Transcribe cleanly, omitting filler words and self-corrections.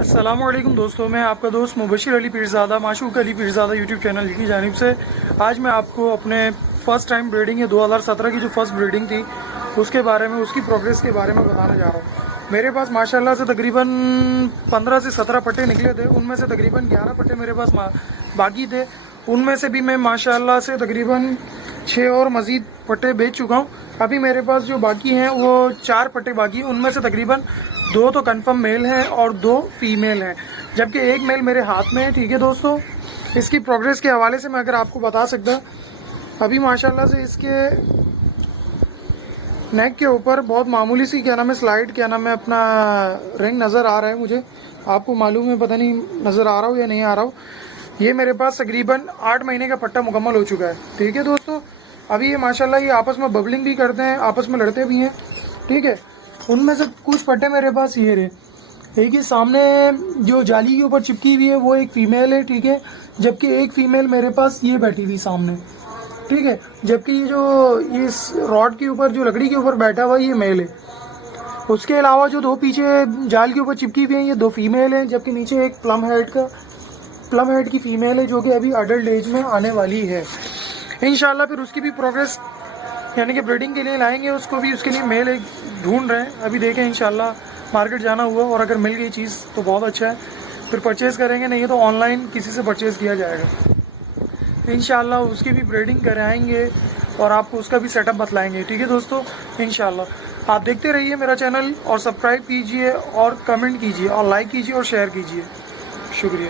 अस्सलामुअलैकुम दोस्तों, मैं आपका दोस्त मुबशिर अली पीरज़ादा माशूक अली पीरज़ादा यूट्यूब चैनल की जानिब से आज मैं आपको अपने फ़र्स्ट टाइम ब्रीडिंग या 2017 की जो फ़र्स्ट ब्रीडिंग थी उसके बारे में, उसकी प्रोग्रेस के बारे में बताने जा रहा हूँ। मेरे पास माशाल्लाह से तकरीबन 15 से 17 पट्टे निकले थे, उनमें से तकरीबन 11 पट्टे मेरे पास बाकी थे। उनमें से भी मैं माशाल्लाह से तकरीबन 6 और मज़ीद पट्टे बेच चुका हूँ। अभी मेरे पास जो बाकी हैं वो 4 पट्टे बाकी हैं, उनमें से तकरीबन 2 तो कंफर्म मेल हैं और 2 फीमेल हैं, जबकि एक मेल मेरे हाथ में है। ठीक है दोस्तों, इसकी प्रोग्रेस के हवाले से मैं अगर आपको बता सकता, अभी माशाल्लाह से इसके नेक के ऊपर बहुत मामूली सी स्लाइड अपना रिंग नज़र आ रहा है। मुझे आपको मालूम है, पता नहीं नज़र आ रहा हो या नहीं आ रहा हो। ये मेरे पास तकरीबन 8 महीने का पट्टा मुकम्मल हो चुका है। ठीक है दोस्तों, अभी ये माशाल्लाह ये आपस में बबलिंग भी करते हैं, आपस में लड़ते भी हैं। ठीक है, उनमें से कुछ पट्टे मेरे पास ये रहे। एक ही सामने जो जाली के ऊपर चिपकी हुई है वो एक फीमेल है। ठीक है, जबकि एक फीमेल मेरे पास ये बैठी हुई सामने। ठीक है, जबकि ये जो इस रॉड के ऊपर जो लकड़ी के ऊपर बैठा हुआ ये मेल है। उसके अलावा जो 2 पीछे जाल के ऊपर चिपकी हुई हैं ये 2 फीमेल हैं, जबकि नीचे एक प्लम हेड की फीमेल है जो कि अभी अडल्ट एज में आने वाली है। इंशाल्लाह फिर उसकी भी प्रोग्रेस यानी कि ब्रीडिंग के लिए लाएंगे उसको भी, उसके लिए मेल एक ढूंढ रहे हैं। अभी देखें, इंशाल्लाह मार्केट जाना हुआ और अगर मिल गई चीज़ तो बहुत अच्छा है, फिर परचेज़ करेंगे, नहीं तो ऑनलाइन किसी से परचेज़ किया जाएगा। इंशाल्लाह उसकी भी ब्रीडिंग कराएंगे और आपको उसका भी सेटअप बतलाएंगे। ठीक है दोस्तों, इंशाल्लाह आप देखते रहिए मेरा चैनल और सब्सक्राइब कीजिए और कमेंट कीजिए और लाइक कीजिए और शेयर कीजिए। शुक्रिया।